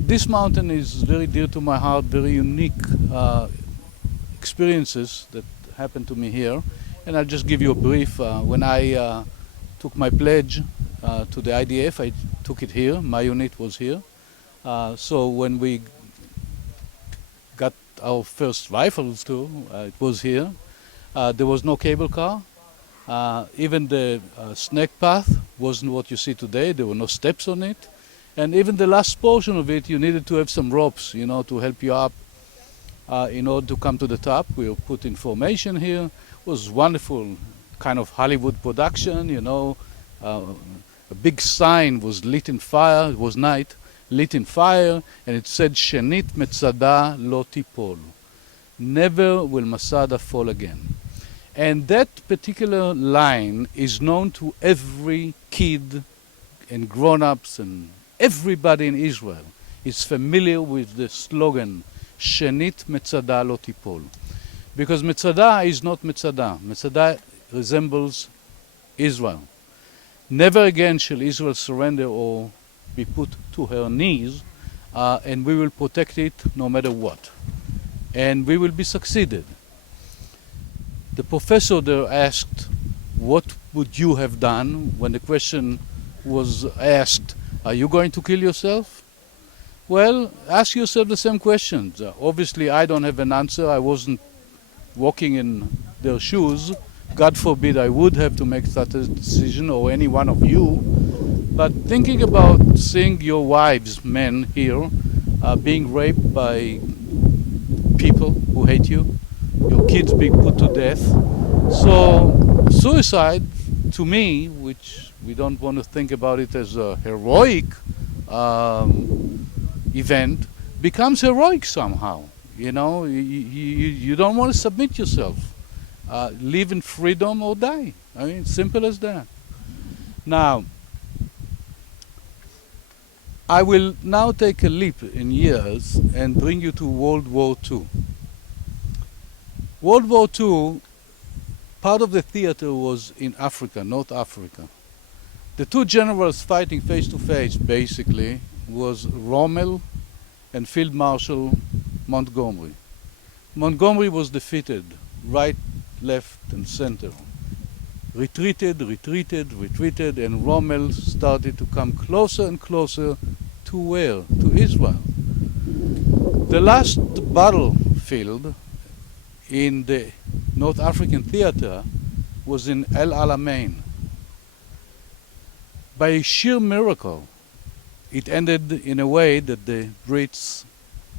This mountain is very dear to my heart, very unique experiences that happened to me here. And I'll just give you a brief. When I took my pledge to the IDF, I took it here. My unit was here. So when we got our first rifles too, it was here. There was no cable car. Even the snake path wasn't what you see today. There were no steps on it. And even the last portion of it, you needed to have some ropes, you know, to help you up in order to come to the top. We were put in formation here. It was wonderful, kind of Hollywood production, you know. A big sign was lit in fire. It was night, lit in fire, and it said, "Shenit Masada lo tipol." Never will Masada fall again. And that particular line is known to every kid and grown-ups, and everybody in Israel is familiar with the slogan, "Shenit Masada lo tipol." Because Masada is not Masada. Masada resembles Israel. Never again shall Israel surrender or be put to her knees, and we will protect it no matter what. And we will be succeeded. The professor there asked, what would you have done when the question was asked, are you going to kill yourself? Well, ask yourself the same questions. Obviously, I don't have an answer. I wasn't walking in their shoes. God forbid I would have to make such a decision, or any one of you. But thinking about seeing your wives, men here, being raped by people who hate you, your kids being put to death. So suicide, to me, which we don't want to think about it as a heroic event, becomes heroic somehow. You know, you don't want to submit yourself. Live in freedom or die. I mean, simple as that. Now, I will now take a leap in years and bring you to World War II. World War II, part of the theater was in Africa, North Africa. The two generals fighting face to face, basically, was Rommel and Field Marshal Montgomery. Montgomery was defeated, right, left, and center. Retreated, and Rommel started to come closer and closer to where? To Israel. The last battlefield in the North African theater was in El Alamein. By sheer miracle, it ended in a way that the Brits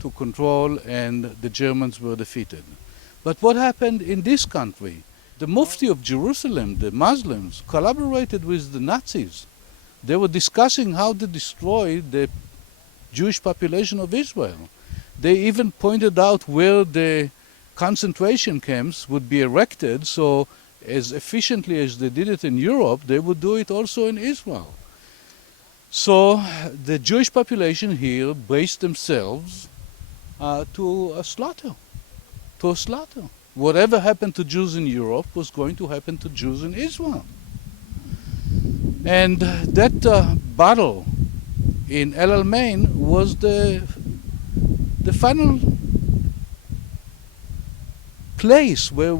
took control and the Germans were defeated. But what happened in this country? The Mufti of Jerusalem, the Muslims, collaborated with the Nazis. They were discussing how to destroy the Jewish population of Israel. They even pointed out where the concentration camps would be erected, so as efficiently as they did it in Europe, they would do it also in Israel. So the Jewish population here braced themselves to a slaughter. Whatever happened to Jews in Europe was going to happen to Jews in Israel. And that battle in El Alamein was the final place where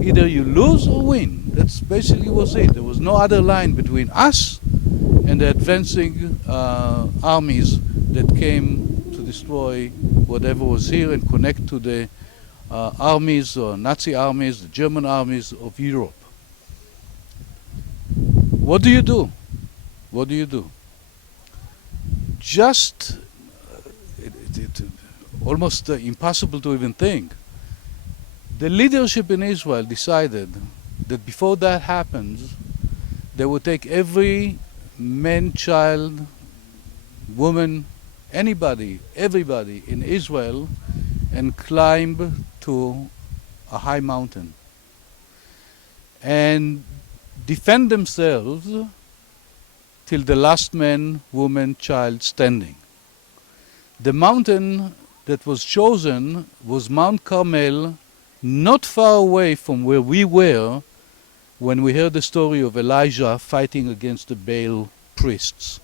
either you lose or win. That's basically was it. There was no other line between us and the advancing armies that came to destroy whatever was here and connect to the armies, or Nazi armies, the German armies of Europe. What do you do? What do you do? Just almost impossible to even think. The leadership in Israel decided that before that happens, they would take every man, child, woman, anybody, everybody in Israel and climb to a high mountain and defend themselves till the last man, woman, child standing. The mountain that was chosen was Mount Carmel not far away from where we were when we heard the story of Elijah fighting against the Baal priests.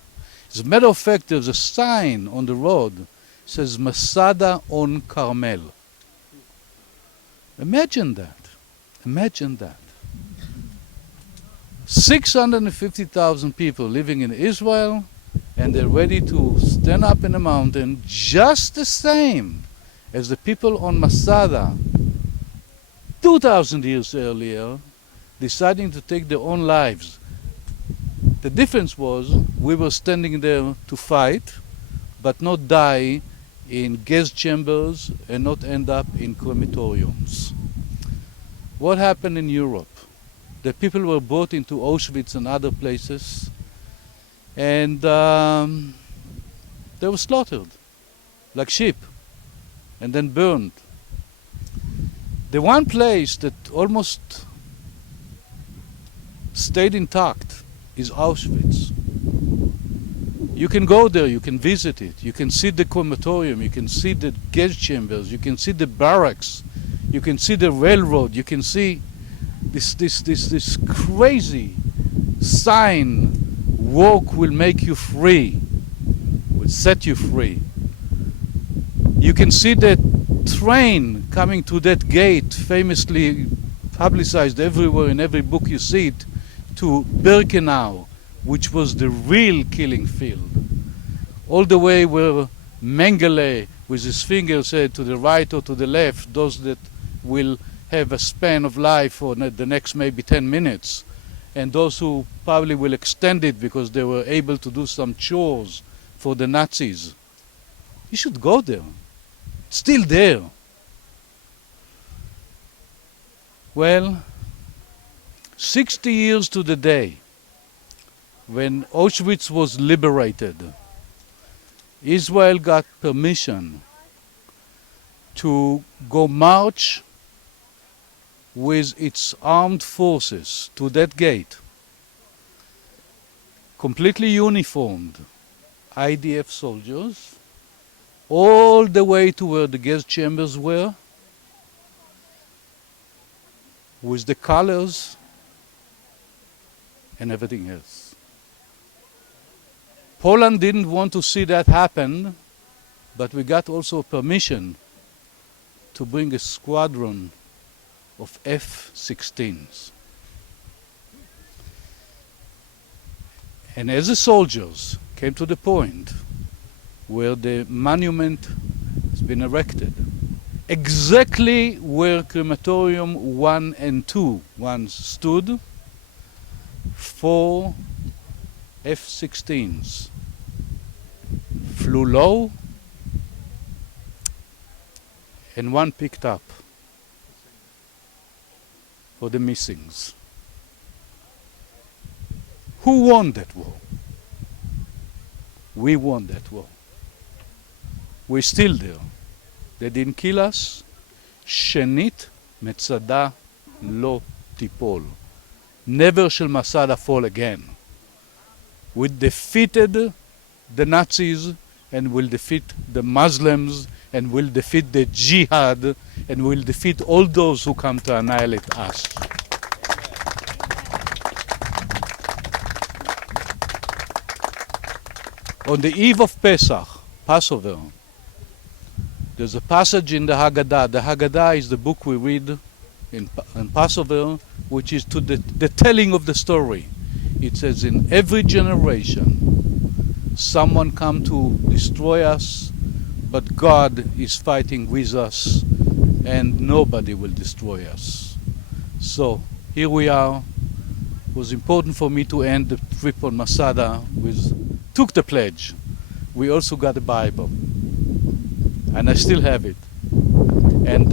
As a matter of fact, there's a sign on the road that says Masada on Carmel. Imagine that. Imagine that. 650,000 people living in Israel, and they're ready to stand up in a mountain just the same as the people on Masada 2,000 years earlier, deciding to take their own lives. The difference was we were standing there to fight, but not die in gas chambers and not end up in crematoriums. What happened in Europe? The people were brought into Auschwitz and other places, and they were slaughtered like sheep and then burned. The one place that almost stayed intact is Auschwitz. You can go there, you can visit it, you can see the crematorium, you can see the gas chambers, you can see the barracks, you can see the railroad, you can see this crazy sign, work will make you free, will set you free. You can see the train coming to that gate, famously publicized everywhere in every book you see it, to Birkenau, which was the real killing field. All the way where Mengele with his finger said to the right or to the left, those that will have a span of life for the next maybe 10 minutes, and those who probably will extend it because they were able to do some chores for the Nazis. You should go there. It's still there. Well, 60 years to the day when Auschwitz was liberated, Israel got permission to go march with its armed forces to that gate, completely uniformed IDF soldiers, all the way to where the gas chambers were, with the colors and everything else. Poland didn't want to see that happen, but we got also permission to bring a squadron of F-16s. And as the soldiers came to the point where the monument has been erected, exactly where crematorium 1 and 2 once stood, 4 F-16s flew low and one picked up for the missings. Who won that war? We won that war. We're still there. They didn't kill us. שנית מצדה לא תיפול. Never shall Masada fall again. We defeated the Nazis and will defeat the Muslims and will defeat the jihad and will defeat all those who come to annihilate us. On the eve of Pesach, Passover, there's a passage in the Haggadah. The Haggadah is the book we read in Passover, which is to the telling of the story. It says, in every generation, someone come to destroy us, but God is fighting with us, and nobody will destroy us. So here we are. It was important for me to end the trip on Masada with, took the pledge. We also got a Bible, and I still have it. And,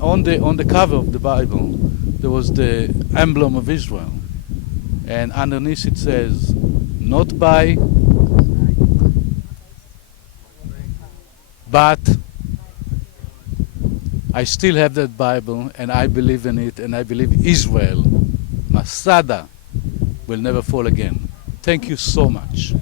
on the cover of the Bible, there was the emblem of Israel. And underneath it says, not by, but I still have that Bible, and I believe in it, and I believe Israel, Masada, will never fall again. Thank you so much.